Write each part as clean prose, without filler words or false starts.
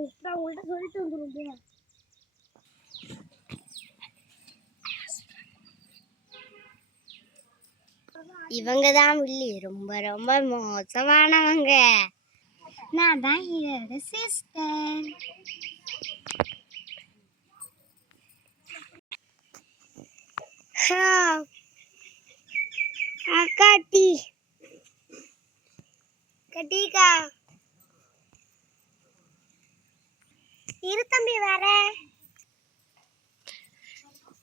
உங்கள்கிட்ட சொல்லிட்டு வந்துடும். இவங்க தான் வில்லி, ரொம்ப ரொம்ப மோசமானவங்க. நான் தான் ஹீரோட சிஸ்டர். அக்கா டீ கட்டிக்கா இரு தம்பி, வேற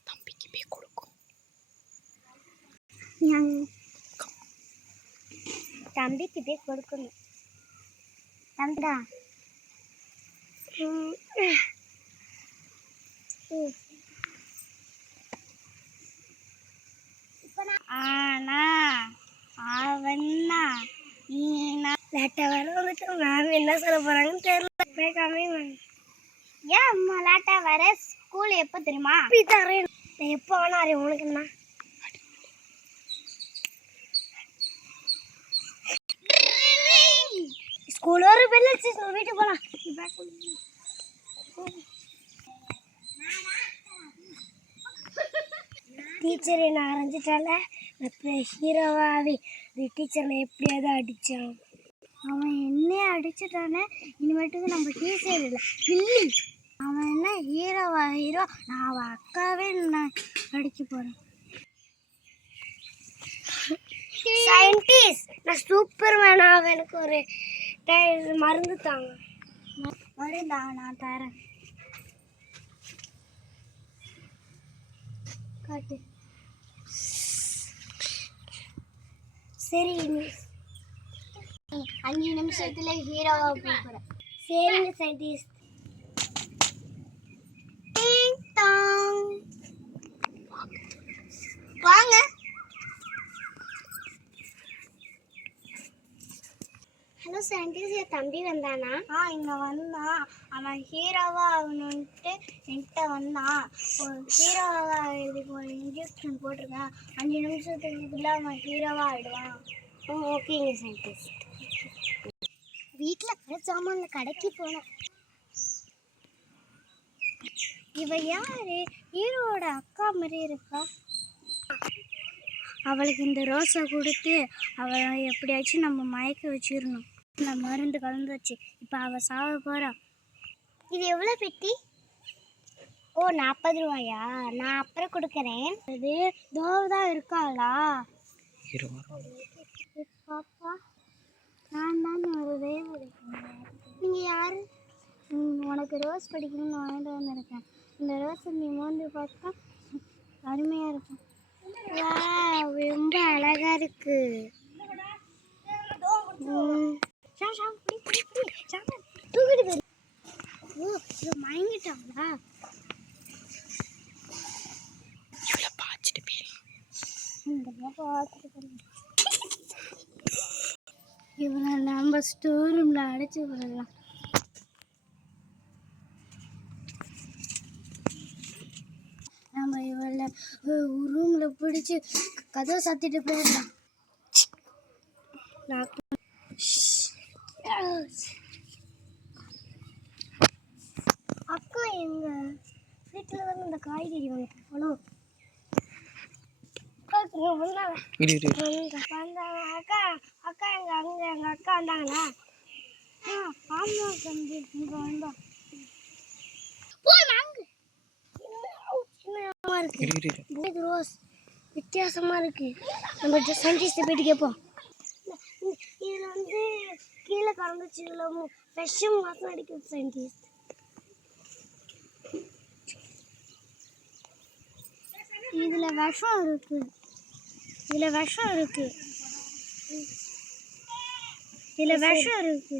தம்பிக்கு போய் கொடுக்கும். தம்பிக்கு போய் கொடுக்கணும். தம்பிடா ஆனா அவன்னா நீனா லேட்டா வர வந்துட்டு மேம் என்ன சொல்ல போறாங்கன்னு தெரியல. ஏன் அம்மா லேட்டா வர? ஸ்கூல் எப்போ தெரியுமா? தரேன். எப்போ வேணா அறிய உனக்கு என்ன? ஸ்கூல் ஒரு பெல் அடிச்சு வீட்டுக்கு போலாம். டீச்சர் என்ன அரைஞ்சிட்டால ஹீரோவாவே டீச்சர் எப்படியாவது அடிச்சான். அவன் என்ன அடிச்சுட்டானே, இனிமேட்டுக்கு நம்ம டீச்சர் இல்லை வில்லி. அவன் என்ன ஹீரோவா? ஹீரோ நான் அவன் அக்காவே நான் அடிக்க போறேன். சயின்டிஸ்ட் நான் சூப்பர் மேன் ஆக எனக்கு ஒரு மருந்து தாங்க. மருந்தா நான் தரேன். காட்டு. சரி 5 நிமிஷத்துல ஹீரோவா போகிறேன். சரிங்க சயின்டிஸ்ட். வாங்க. ஹலோ சயின்டிஸ்ட், என் தம்பி வந்தானா? இங்கே வந்தான். அவன் ஹீரோவா ஆகணுன்ட்டு என்கிட்ட வந்தான். ஹீரோவா இதுக்கு ஒரு இன்ஜெக்ஷன் போட்டிருக்கேன். 5 நிமிஷத்துக்குள்ள அவன் ஹீரோவா ஆகிடுவான். ஓகேங்க சயின்டிஸ்ட். வீட்டில் சாமான்ல கடைக்கு போனேன். இவ யாரு? ஹீரோவோட அக்கா மாதிரி இருக்கா. அவளுக்கு இந்த ரோஸை கொடுத்து அவளை எப்படியாச்சும் நம்ம மயக்க வச்சிடணும். நான் மருந்து கலந்து வச்சு இப்போ அவள் சாக போகிறா. இது எவ்வளோ பெட்டி? ஓ 40 ரூபாயா? நான் அப்புறம் கொடுக்குறேன். அது தோவதான் இருக்காளா? பாப்பா நான் தான் ஒரு வேவு. நீங்கள் யார்? உனக்கு ரோஸ் படிக்கணும்னு வாங்கிட்டு வந்திருக்கேன். இந்த ரோஸை நீ மோந்து பார்த்தா அருமையாக இருக்கும். ரொம்ப அழகா இருக்கு. மயங்கிட்டாங்களா? இவனை நம்ம ஸ்டோர் ரூம்ல அடைச்சு விடலாம். நம்ம இவளை ரூம்ல பிடிச்சி கதவை சாத்திட்டு போயிடலாம். அக்கா எங்க வீட்டில் வந்து இந்த காய்கறி வாங்க போனோம். அக்கா அக்கா எங்கள் அக்கா வந்தாங்களா? ஆமாம் தம்பி இங்கே வந்தா. ரோஸ் வித்தியாசமா இருக்கு. நம்ம சயின்டிஸ்ட் போயிட்டு கேட்போம். இதில் வந்து கீழே கலந்துச்சு. இதில் ஃப்ரெஷ்ஷும் வாசம் அடிக்குது சயின்டிஸ்ட். இதில் விஷம் இருக்கு. இதில் விஷம் இருக்கு. இதில் விஷம் இருக்கு.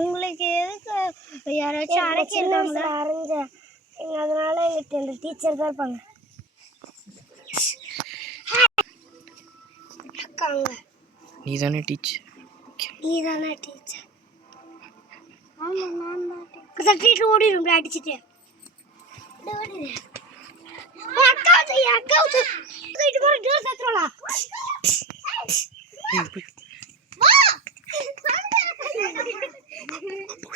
உங்களுக்கு எதுக்கு யாராச்சும் அரைக்கிறாங்களா? அரைஞ்சேன். அதனால எங்கிட்ட இந்த டீச்சர் தான் இருப்பாங்க. அக்காங்க நீ தானே டீச்சர்? நீ தானே டீச்சர்? ஆமாம் நான் தான் டீச்சர். சட்டிட்டு ஓடிடும் அடிச்சுட்டு. ஓடிடு. அக்கா அக்கா போயிட்டு போகிற டோர் சத்துறோம்ல.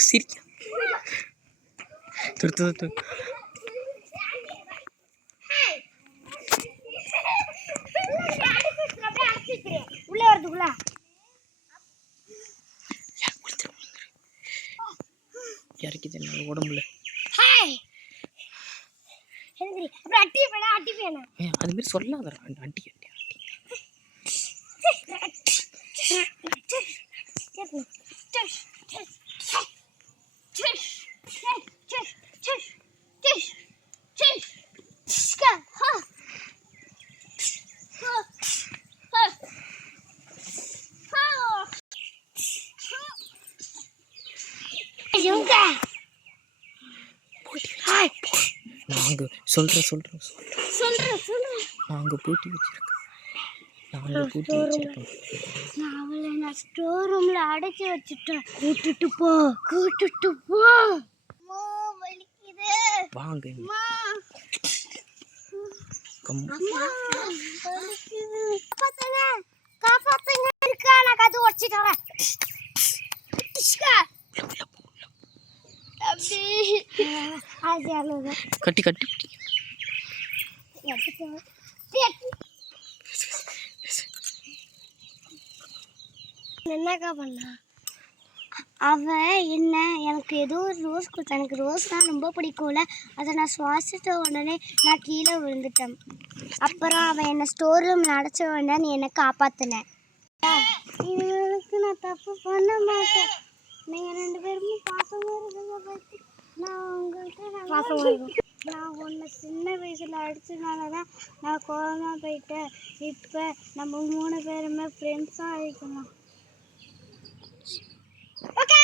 சிரிக்க துரு உள்ளே வரதுக்குள்ள இறக்கிது என்னால் உடம்புல. அப்புறம் அட்டி பேனா அது மாதிரி சொல்லாத அட்டி அட்டி நாங்கள் சொல்கிறேன் நாங்கள் பூட்டி வச்சிருக்கோம். நாங்கள் பூட்டி வச்சிருக்கோம். நான் ஸ்டோர் ரூம்ல அடைச்சி வச்சுட்டேன். கூட்டுட்டு போ வலிக்குது. வாங்க காப்பாத்துங்க இருக்கா நான் கது உடச்சிட்டு வரேன். கட்டி என்னக்கா பண்ணா அவ என்ன எனக்கு ஏதோ ஒரு ரோஸ் கொடுத்தா. எனக்கு ரோஸ்னால் ரொம்ப பிடிக்கும்ல. அதை நான் சுவாசித்த உடனே நான் கீழே விழுந்துட்டேன். அப்புறம் அவன் என்னை ஸ்டோர் ரூமில் அடைச்ச உடனே நீ என்னை காப்பாற்றினேன். இவங்களுக்கு நான் தப்பு பண்ண மாட்டேன். நீங்கள் 2 பேரும் பாசமாக இருக்கிறத பற்றி நான் உங்கள்கிட்ட நான் உன்னை சின்ன வயசில் அடிச்சதுனால தான் நான் கோவமாக போயிட்டேன். இப்போ நம்ம 3 பேருமே ஃப்ரெண்ட்ஸாக ஆகிக்கணும். ஓகே